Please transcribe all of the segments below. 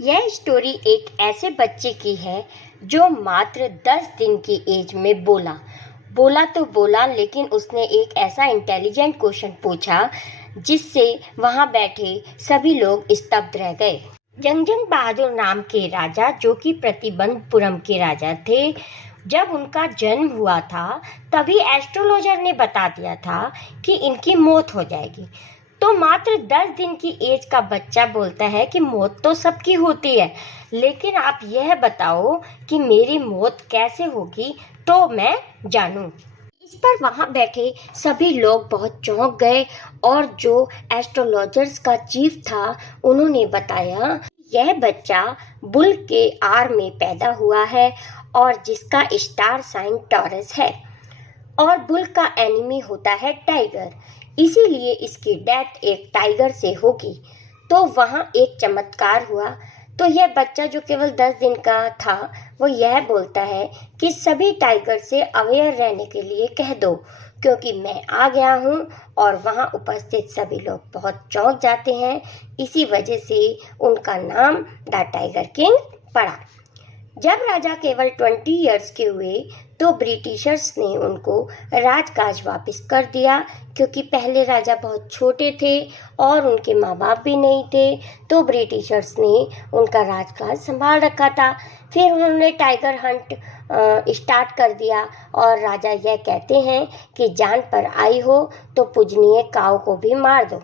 यह स्टोरी एक ऐसे बच्चे की है जो मात्र 10 दिन की एज में बोला तो बोला, लेकिन उसने एक ऐसा इंटेलिजेंट क्वेश्चन पूछा जिससे वहां बैठे सभी लोग स्तब्ध रह गए। जंगजंग बहादुर नाम के राजा, जो कि प्रतिबंधपुरम के राजा थे, जब उनका जन्म हुआ था तभी एस्ट्रोलॉजर ने बता दिया था कि इनकी मौत हो जाएगी। तो मात्र 10 दिन की एज का बच्चा बोलता है कि मौत तो सबकी होती है, लेकिन आप यह बताओ कि मेरी मौत कैसे होगी तो मैं जानूं। इस पर वहां बैठे सभी लोग बहुत चौंक गए और जो एस्ट्रोलॉजर्स का चीफ था उन्होंने बताया यह बच्चा बुल के आर में पैदा हुआ है और जिसका स्टार साइन टॉरस है और बुल का एनिमी होता है टाइगर, इसीलिए इसकी डेथ एक टाइगर से होगी। तो वहाँ एक चमत्कार हुआ। तो यह बच्चा जो केवल 10 दिन का था वो यह बोलता है कि सभी टाइगर से अवेयर रहने के लिए कह दो, क्योंकि मैं आ गया हूँ। और वहाँ उपस्थित सभी लोग बहुत चौंक जाते हैं। इसी वजह से उनका नाम द टाइगर किंग पड़ा। जब राजा केवल 20 इयर्स के हुए तो ब्रिटिशर्स ने उनको राजकाज वापस कर दिया, क्योंकि पहले राजा बहुत छोटे थे और उनके माँ बाप भी नहीं थे। तो ब्रिटिशर्स ने उनका राजकाज संभाल रखा था। फिर उन्होंने टाइगर हंट स्टार्ट कर दिया और राजा यह कहते हैं कि जान पर आई हो तो पूजनीय काऊ को भी मार दो।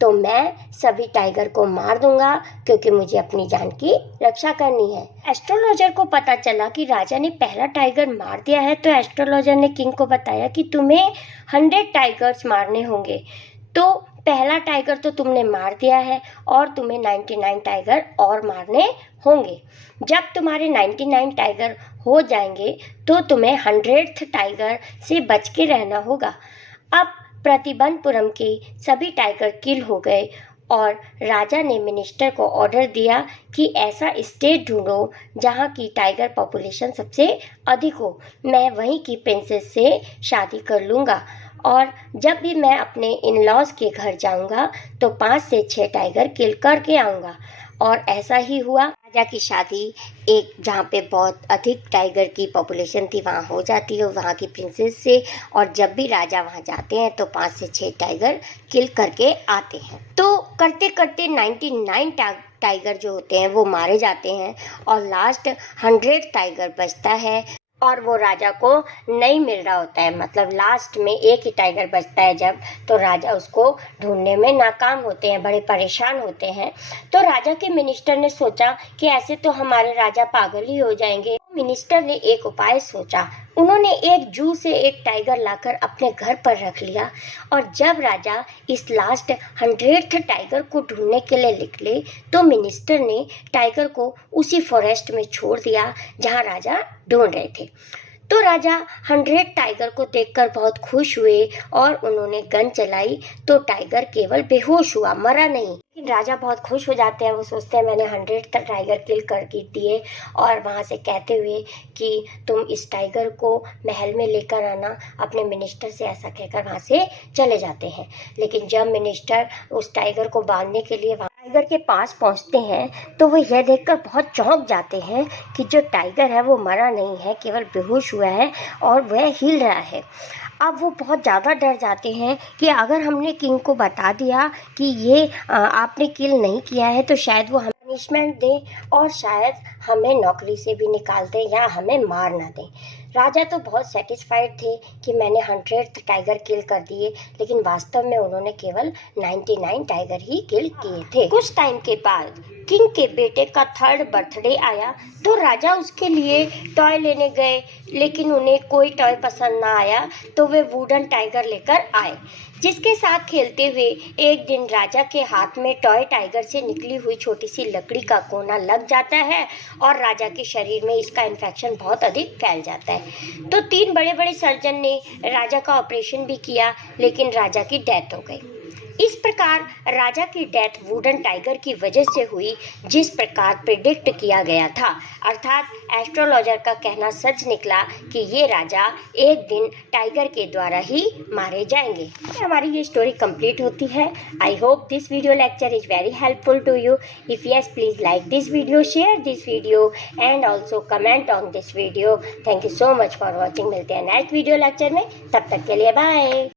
तो मैं सभी टाइगर को मार दूंगा, क्योंकि मुझे अपनी जान की रक्षा करनी है। एस्ट्रोलॉजर को पता चला कि राजा ने पहला टाइगर मार दिया है, तो एस्ट्रोलॉजर ने किंग को बताया कि तुम्हें 100 टाइगर्स मारने होंगे। तो पहला टाइगर तो तुमने मार दिया है और तुम्हें 99 टाइगर और मारने होंगे। जब तुम्हारे 99 टाइगर हो जाएंगे तो तुम्हें 100th टाइगर से बच के रहना होगा। अब प्रतिबंधपुरम के सभी टाइगर किल हो गए और राजा ने मिनिस्टर को ऑर्डर दिया कि ऐसा स्टेट ढूंढो जहाँ की टाइगर पॉपुलेशन सबसे अधिक हो। मैं वहीं की प्रिंसेस से शादी कर लूँगा और जब भी मैं अपने इन लॉज के घर जाऊँगा तो 5 से 6 टाइगर किल करके आऊँगा। और ऐसा ही हुआ। राजा की शादी एक जहाँ पे बहुत अधिक टाइगर की पॉपुलेशन थी वहाँ हो जाती है, वहाँ की प्रिंसेस से। और जब भी राजा वहाँ जाते हैं तो 5 से 6 टाइगर किल करके आते हैं। तो करते करते 99 टाइगर जो होते हैं वो मारे जाते हैं और लास्ट 100 टाइगर बचता है और वो राजा को नहीं मिल रहा होता है। मतलब लास्ट में एक ही टाइगर बचता है जब, तो राजा उसको ढूंढने में नाकाम होते हैं, बड़े परेशान होते हैं। तो राजा के मिनिस्टर ने सोचा कि ऐसे तो हमारे राजा पागल ही हो जाएंगे। मिनिस्टर ने एक उपाय सोचा। उन्होंने एक जू से एक टाइगर लाकर अपने घर पर रख लिया और जब राजा इस लास्ट 100th टाइगर को ढूंढने के लिए निकले तो मिनिस्टर ने टाइगर को उसी फॉरेस्ट में छोड़ दिया जहां राजा ढूंढ रहे थे। तो राजा 100 टाइगर को देखकर बहुत खुश हुए और उन्होंने गन चलाई तो टाइगर केवल बेहोश हुआ, मरा नहीं। लेकिन राजा बहुत खुश हो जाते हैं, वो सोचते हैं मैंने 100 टाइगर किल कर दिए। और वहाँ से कहते हुए कि तुम इस टाइगर को महल में लेकर आना, अपने मिनिस्टर से ऐसा कहकर वहाँ से चले जाते हैं। लेकिन जब मिनिस्टर उस टाइगर को बांधने के लिए टाइगर के पास पहुंचते हैं तो वो यह देखकर बहुत चौंक जाते हैं कि जो टाइगर है वो मरा नहीं है, केवल बेहोश हुआ है और वह हिल रहा है। अब वो बहुत ज़्यादा डर जाते हैं कि अगर हमने किंग को बता दिया कि ये आपने किल नहीं किया है तो शायद वो हमें पनिशमेंट दें और शायद हमें नौकरी से भी निकाल दें या हमें मार ना दें। राजा तो बहुत सेटिस्फाइड थे कि मैंने 100 टाइगर किल कर दिए, लेकिन वास्तव में उन्होंने केवल 99 टाइगर ही किल किए थे। कुछ टाइम के बाद किंग के बेटे का 3rd बर्थडे आया तो राजा उसके लिए टॉय लेने गए, लेकिन उन्हें कोई टॉय पसंद ना आया तो वे वुडन टाइगर लेकर आए, जिसके साथ खेलते हुए एक दिन राजा के हाथ में टॉय टाइगर से निकली हुई छोटी सी लकड़ी का कोना लग जाता है और राजा के शरीर में इसका इन्फेक्शन बहुत अधिक फैल जाता है। तो 3 बड़े बड़े सर्जन ने राजा का ऑपरेशन भी किया, लेकिन राजा की डेथ हो गई। इस प्रकार राजा की डेथ वुडन टाइगर की वजह से हुई, जिस प्रकार प्रिडिक्ट किया गया था। अर्थात एस्ट्रोलॉजर का कहना सच निकला कि ये राजा एक दिन टाइगर के द्वारा ही मारे जाएंगे। हमारी ये स्टोरी कंप्लीट होती है। I hope this video lecture is very helpful to you. If yes, please like this video, share this video and also comment on this video. Thank you so much for watching. मिलते हैं next video lecture में, तब तक के लिए bye.